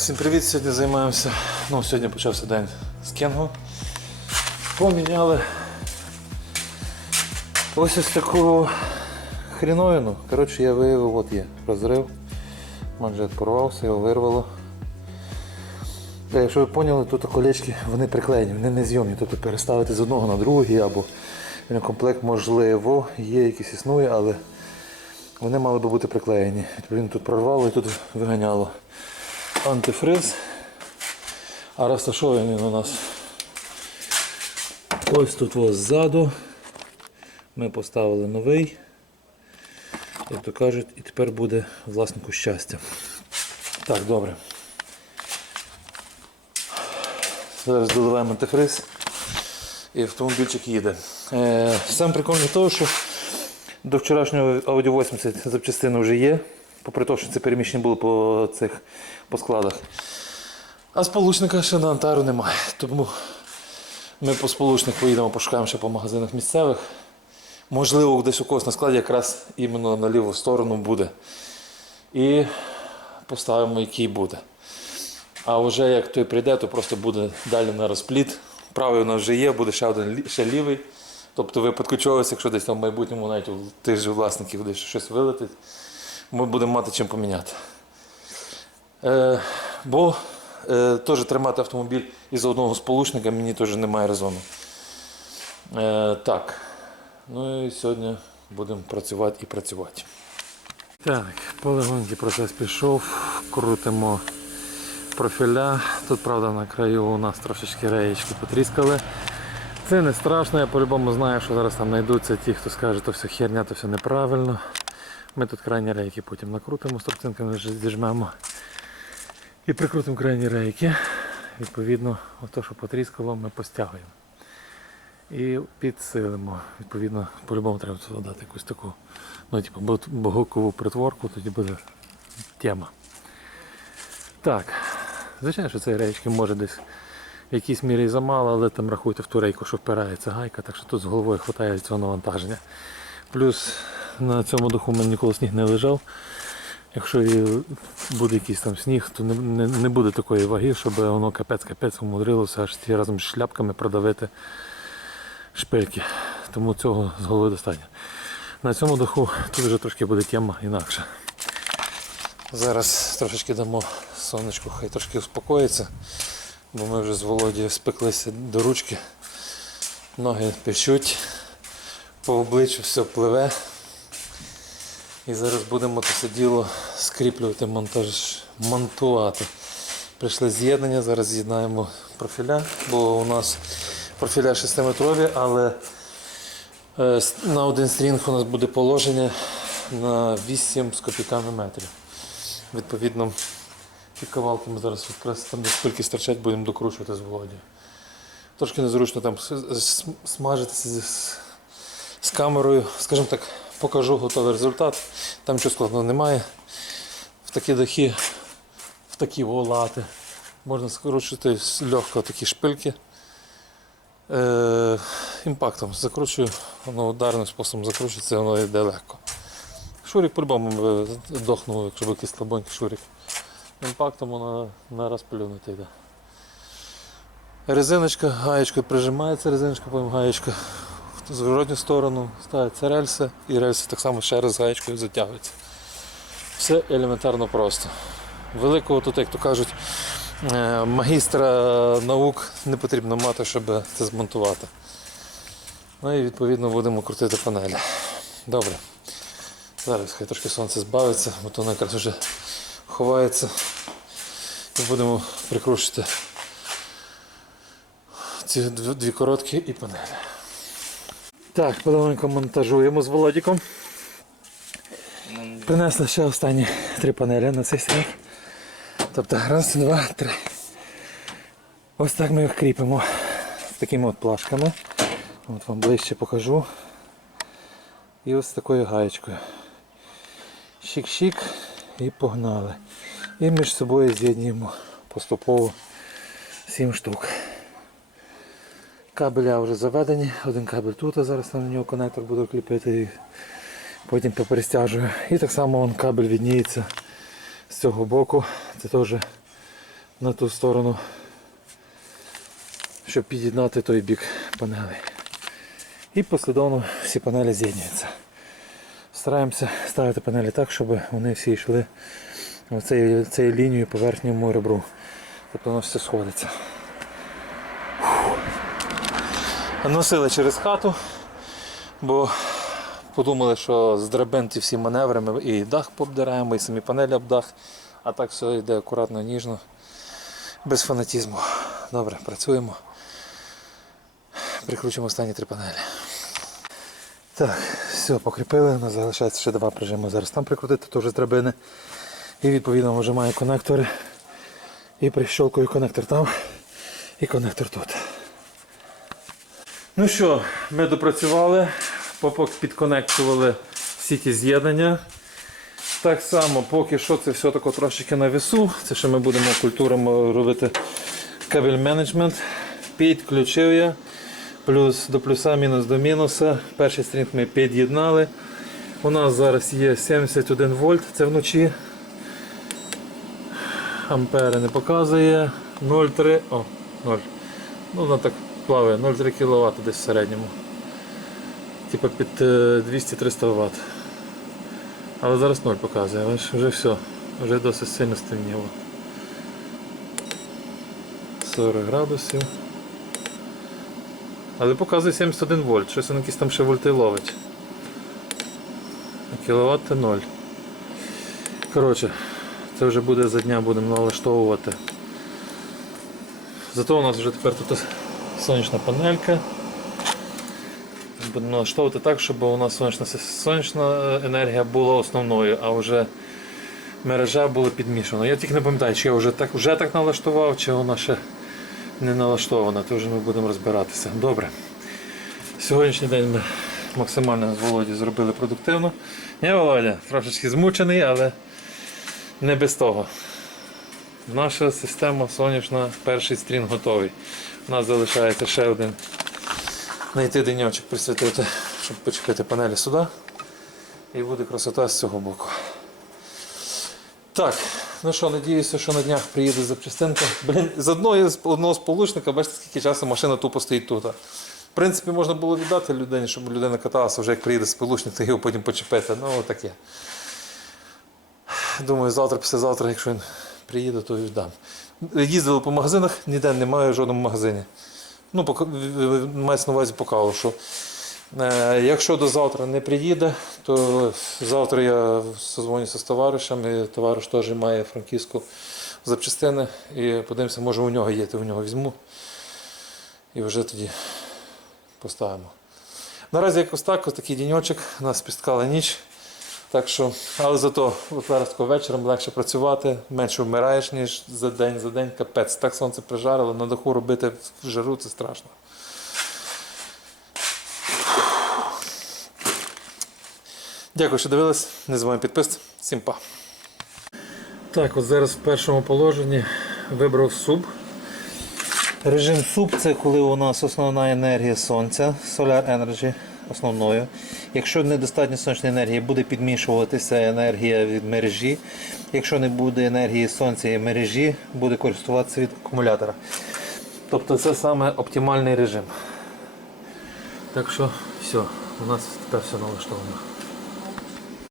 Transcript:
всім привіт! Сьогодні займаємося. Ну, сьогодні почався день з Кенгу. Поміняли ось ось таку хріновину. Коротше, я виявив, от є розрив. Манжет порвався, його вирвало. Якщо ви поняли, тут колечки вони приклеєні, вони не зйомні. Тобто переставити з одного на другий або комплект можливо, є якийсь існує, але вони мали би бути приклеєні. Відповідно, тут прорвало і тут виганяло антифриз. А розташований він у нас ось тут ось ззаду. Ми поставили новий. Як то кажуть, і тепер буде власнику щастя. Так, добре. Зараз доливаємо антифриз і автомобільчик їде. Е, сам прикол не того, що до вчорашнього Audi 80 запчастини вже є, попри те, що це переміщення було по цих по складах. А сполучника ще на Антару немає. Тому ми по сполучник поїдемо, пошукаємо ще по магазинах місцевих. Можливо, десь у когось на складі якраз іменно на ліву сторону буде. І поставимо, який буде. А вже як той прийде, то просто буде далі на розпліт. Правий у нас вже є, буде ще один ще лівий. Тобто випадку чогось, якщо десь там в майбутньому навіть у тих же власників десь щось вилетить, ми будемо мати чим поміняти. Е, бо е, теж тримати автомобіль із одного сполучника мені теж немає резону. Е, так. Ну і сьогодні будемо працювати і працювати. Так, полегонький процес пішов, крутимо профіля. Тут, правда, на краю у нас трошечки реєчки потріскали. Це не страшно, я по-любому знаю, що зараз там знайдуться ті, хто скаже, то все херня, то все неправильно. Ми тут крайні рейки потім накрутимо, струбцинками зіжмемо. І прикрутимо крайні рейки. Відповідно, ото, що потріскало, ми постягуємо. І підсилимо. Відповідно, по-любому треба туди дати якусь таку ну, типу, богокову притворку, тоді буде тема. Так, звичайно, що цей рейчки може десь в якійсь мірі і замало, але там рахуйте в ту рейку, що впирається гайка, так що тут з головою вистачає цього навантаження. Плюс на цьому даху в мене ніколи сніг не лежав. Якщо буде якийсь там сніг, то не, не, не буде такої ваги, щоб воно капець-капець умудрилося аж разом з шляпками продавити шпильки. Тому цього з голови достатньо. На цьому даху тут вже трошки буде тема інакша. Зараз трошечки дамо сонечку, хай трошки успокоїться, бо ми вже з Володією спеклися до ручки. Ноги печуть, по обличчю все пливе. І зараз будемо це діло скріплювати, монтаж, монтувати. Прийшли з'єднання, зараз з'єднаємо профіля, бо у нас профіля 6-метрові, але е, на один стрінг у нас буде положення на 8 з копійками метрів. Відповідно, ті кавалки ми зараз якраз там скільки стирчать, будемо докручувати з Володією. Трошки незручно там смажитися з камерою. Скажімо так, покажу готовий результат. Там нічого складного немає. В такі дахи, в такі волати. Можна скручувати легко такі шпильки. Е, імпактом закручую, воно ударним способом закручується, воно йде легко. Шурик по-любому би дохнув, якщо б якийсь слабонький шурик. Імпактом воно на раз плюнути йде. Резиночка, гаєчкою прижимається резиночка, потім гаєчка в зворотню сторону ставиться рельси і рельси так само ще раз гаєчкою затягуються. Все елементарно просто. Великого тут, як то кажуть, е, магістра наук не потрібно мати, щоб це змонтувати. Ну і відповідно будемо крутити панелі. Добре. Зараз хай трошки сонце збавиться, бо то якраз вже ховається. І будемо прикручувати ці дві, дві короткі і панелі. Так, полегонько монтажуємо з Володіком. Принесли ще останні три панелі на цей стрій. Тобто раз, два, три. Ось так ми їх кріпимо такими от плашками. От вам ближче покажу. І ось такою гаєчкою. Щик-щик і погнали. І між собою з'єднуємо поступово 7 штук. Кабеля вже заведені, один кабель тут, а зараз на нього конектор буду кріпити і потім поперестяжую. І так само вон кабель відніється з цього боку. Це теж на ту сторону, щоб під'єднати той бік панелей. І послідовно всі панелі з'єднуються. Стараємося ставити панелі так, щоб вони всі йшли цією лінією по верхньому ребру. Тобто воно все сходиться. Носили через хату, бо подумали, що з драбин ті всі маневри ми і дах пообдираємо, і самі панелі об дах, а так все йде акуратно, ніжно, без фанатізму. Добре, працюємо. Прикручуємо останні три панелі. Так, все, покріпили, нас залишається ще два прижими. Зараз там прикрутити, теж з драбини. І відповідно вижимаю конектори. І прищолкую конектор там і конектор тут. Ну що, ми допрацювали, попок підконектували всі ті з'єднання. Так само, поки що це все тако трошечки на весу. Це ще ми будемо культурами робити кабель менеджмент. Підключив я. Плюс до плюса, мінус до мінуса. Перший стрінг ми під'єднали. У нас зараз є 71 вольт, це вночі. Ампери не показує. 0,3. О, 0. Ну, воно так плаває, 0,3 кВт десь в середньому. Типа під е, 200-300 Вт. Але зараз 0 показує, бачиш, вже все, вже досить сильно стемніло. 40 градусів. Але показує 71 вольт, щось він якісь там ще вольти ловить. А кіловат 0. Коротше, це вже буде за дня будемо налаштовувати. Зато у нас вже тепер тут сонячна панелька. Будемо налаштовувати так, щоб у нас сонячна, сонячна енергія була основною, а вже мережа була підмішана. Я тільки не пам'ятаю, чи я вже так, вже так налаштував, чи вона ще не налаштована, то вже ми будемо розбиратися. Добре. Сьогоднішній день ми максимально з Володі зробили продуктивно. Я Володя, трошечки змучений, але не без того. Наша система сонячна, перший стрін готовий. У нас залишається ще один знайти денечок присвятити, щоб почепити панелі сюди. І буде красота з цього боку. Так, ну що, надіюся, що на днях приїде запчастинка. Блін, з одного, з одного сполучника, бачите, скільки часу машина тупо стоїть тут. В принципі, можна було віддати людині, щоб людина каталася, вже як приїде сполучник, то його потім почепити. Ну, таке. Думаю, завтра, післязавтра, якщо він приїде, то віддам. Їздили по магазинах, ніде немає в жодному магазині. Ну, мається на увазі по що е, якщо до завтра не приїде, то завтра я созвонюся з товаришем, і товариш теж має франківську запчастини. І подивимося, може у нього є, то у нього візьму. І вже тоді поставимо. Наразі якось так, ось такий діньочок, нас підскала ніч. Так що, але зато от зараз вечором легше працювати, менше вмираєш, ніж за день, за день капець. Так сонце прижарило, на даху робити в жару це страшно. Дякую, що дивились. Не забуваємо підписатися. Всім па. Так, от зараз в першому положенні вибрав суб. Режим суб це коли у нас основна енергія сонця, Solar Energy основною. Якщо недостатньо сонячної енергії, буде підмішуватися енергія від мережі. Якщо не буде енергії сонця і мережі, буде користуватися від акумулятора. Тобто це саме оптимальний режим. Так що все, у нас тепер все налаштовано.